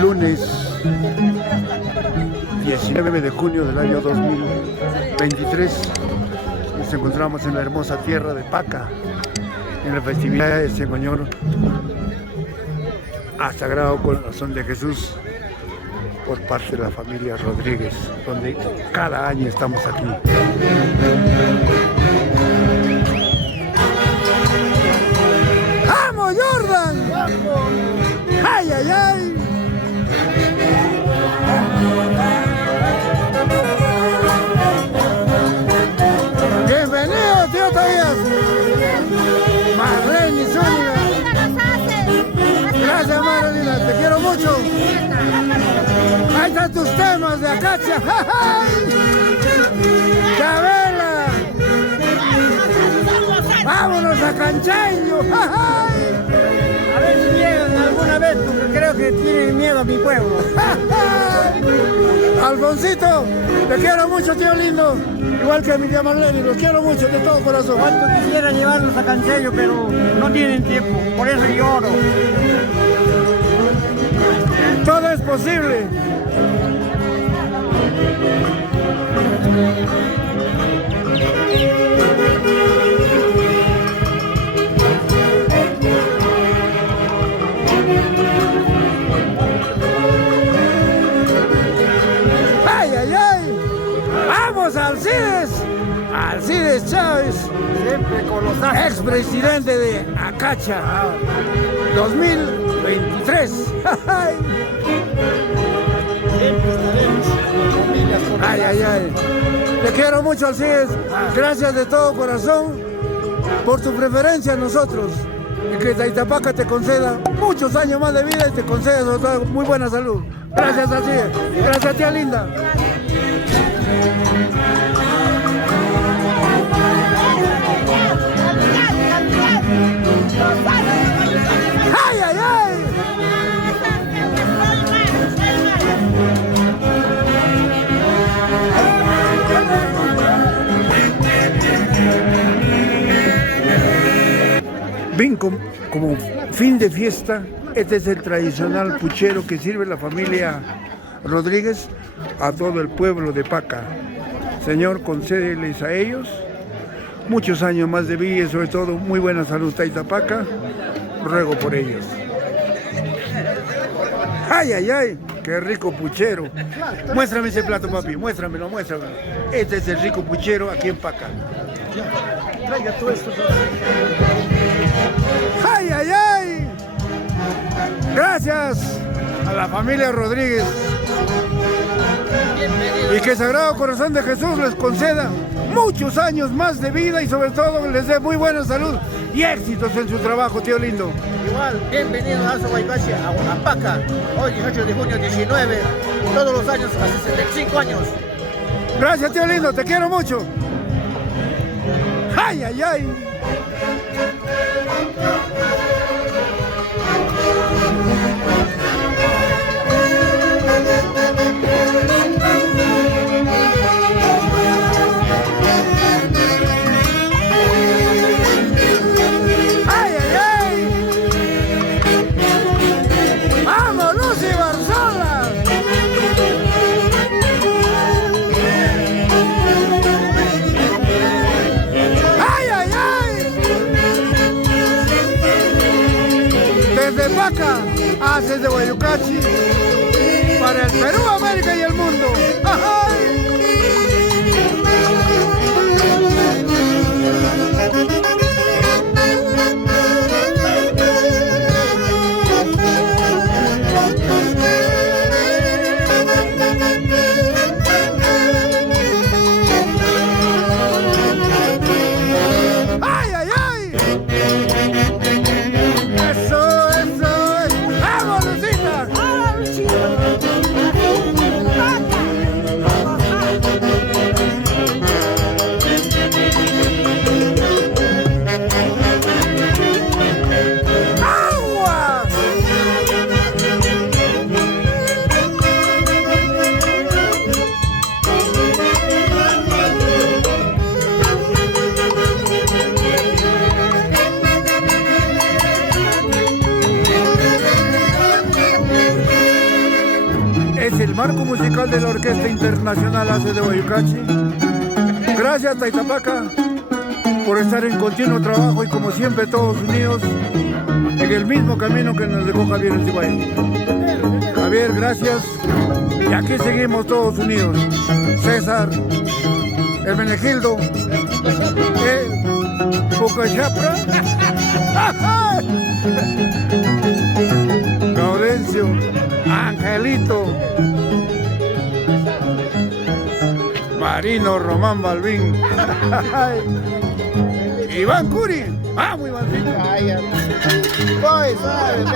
lunes 19 de junio del año 2023. Nos encontramos en la hermosa tierra de Paca, en la festividad del Señor a Sagrado Corazón de Jesús por parte de la familia Rodríguez, donde cada año estamos aquí. ¡Vamos, Jordan! ¡Vamos! ¡Ay, ay, ay! ¡Bienvenido, tío Tobías! Marlene y Zúñiga. Gracias, Marlene, te quiero mucho. Ahí están tus temas de Acacha. ¡Chabela! ¡Vámonos a Canchaño! A ver si llegan alguna vez, porque creo que tienen miedo a mi pueblo. Alfonsito, te quiero mucho, tío lindo. Igual que a mi tía Marlene, los quiero mucho de todo corazón. Cuánto quisiera llevarlos a Canchaño, pero no tienen tiempo, por eso lloro. Todo es posible. ¡Ay, ay, ay! ¡Vamos, Alcides Chávez! Siempre con los ángeles. Expresidente de Acacha 2023. Ay, ay, ay. Te quiero mucho, Alcides. Gracias de todo corazón por tu preferencia a nosotros. Y que Taitapaca te conceda muchos años más de vida y te conceda sobre todo muy buena salud. Gracias, Alcides. Gracias, tía linda. ¡Ay, ay, ay! Bien, como fin de fiesta, este es el tradicional puchero que sirve la familia Rodríguez a todo el pueblo de Paca. Señor, concédeles a ellos muchos años más de vida y sobre todo muy buena salud. Taitapaca, ruego por ellos. ¡Ay, ay, ay! ¡Qué rico puchero! Muéstrame ese plato, papi, muéstramelo. Este es el rico puchero aquí en Paca. Traiga todo esto. ¡Ay, ay, ay! Gracias a la familia Rodríguez. Y que Sagrado Corazón de Jesús les conceda muchos años más de vida y sobre todo les dé muy buena salud y éxitos en su trabajo, tío lindo. Igual, bienvenidos a Azuaybashi, a Paca, hoy 18 de junio 19, todos los años, a 65 años. Gracias, tío lindo, te quiero mucho. ¡Ay, ay, ay! Desde Paca, haces de Guayucachi, para el Perú, América y el mundo. ¡Ay! es el marco musical de la Orquesta Internacional ACE de Guayucachi. Gracias, Taitapaca, por estar en continuo trabajo y como siempre todos unidos en el mismo camino que nos dejó Javier Enciguay. Javier, gracias. Y aquí seguimos todos unidos. César, el Menegildo, el Pocachapra, Gaudencio, Angelito, Marino, Román Balbín, Iván Curi. Muy Ivancito. Pues, ¿sabes?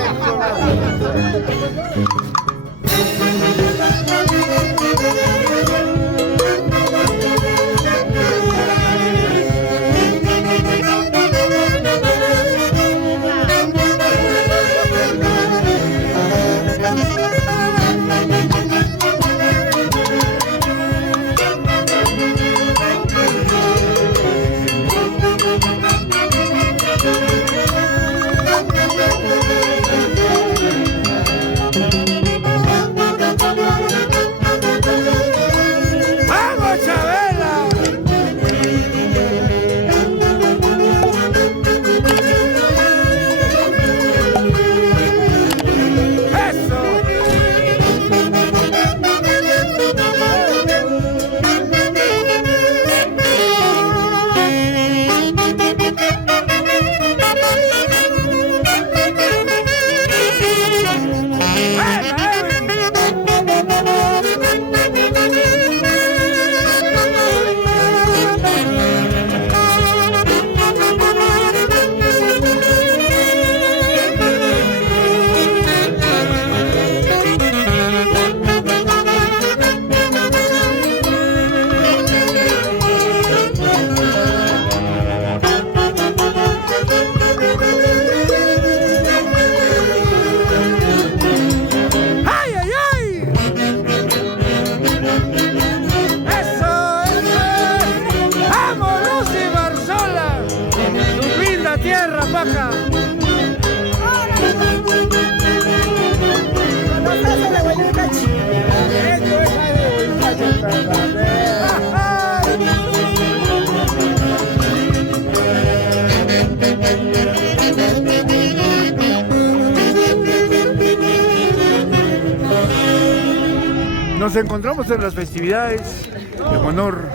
Nos encontramos en las festividades en honor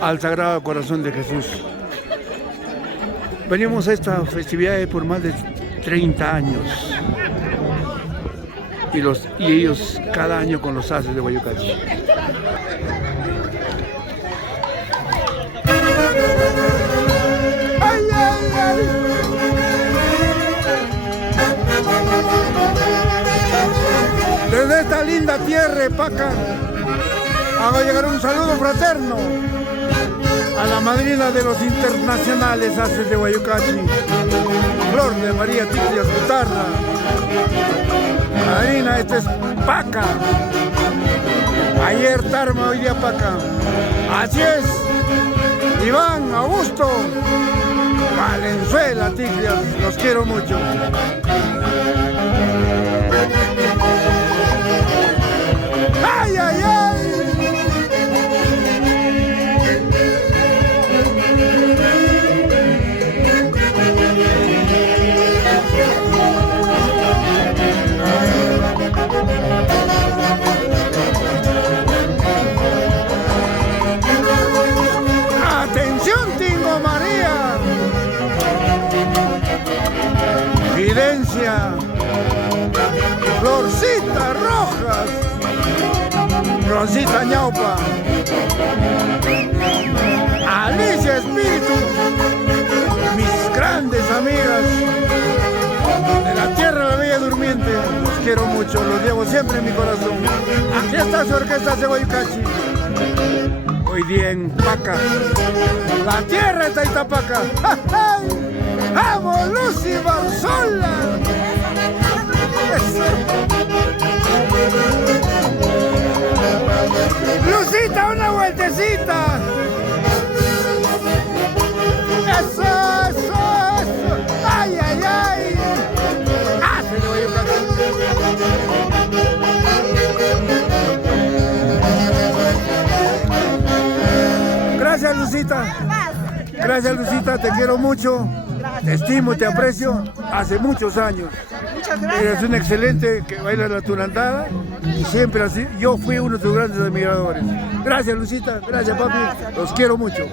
al Sagrado Corazón de Jesús. Venimos a esta festividad por más de 30 años y ellos cada año con los haces de Guayucachi. ¡Ay, ay, ay! Desde esta linda tierra de Paca, hago llegar un saludo fraterno a la madrina de los internacionales haces de Guayucachi, Flor de María Tiglias Guitarra. Madrina, este es Paca. Ayer Tarma, hoy día Paca. Así es. Iván, Augusto, Valenzuela, Tiglias, los quiero mucho. ¡Ay, ay, ay! ¡Atención, Tingo María! Fidencia, Florcita Rojas, Rosita Ñaupa, Alicia Espíritu, mis grandes amigas de la Tierra de la Bella Durmiente, los quiero mucho, los llevo siempre en mi corazón. Aquí está su orquesta de Guayucachi, hoy día en Paca, la tierra está en Tapaca. ¡Vamos, Lucy Barzola! Lucita, una vueltecita. Eso, eso, eso. Ay, ay, ay. Ah, se le voy a Lucita. Gracias, Lucita, te quiero mucho. Te estimo, te aprecio hace muchos años. Muchas gracias. Eres un excelente que baila la turandada y siempre así. Yo fui uno de tus grandes admiradores. Gracias, Lucita. Gracias, papi. Los quiero mucho.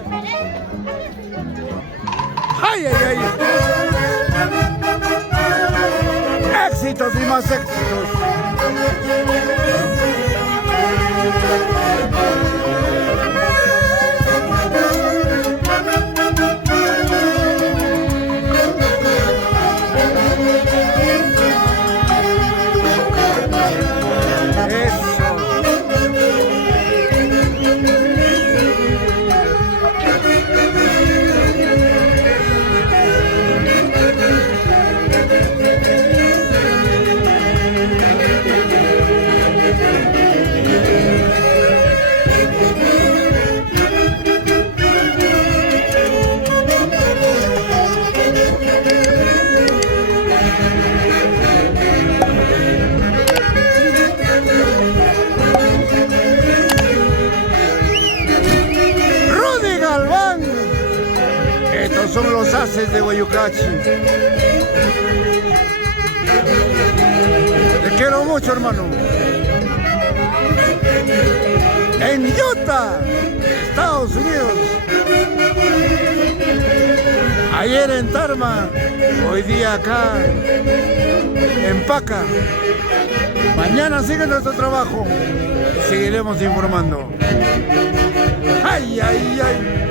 ¡Ay, ay, ay! Éxitos y más éxitos. Son los haces de Guayucachi. Te quiero mucho, hermano. En Utah, Estados Unidos. Ayer en Tarma, hoy día acá en Paca. Mañana sigue nuestro trabajo. Seguiremos informando. ¡Ay, ay, ay!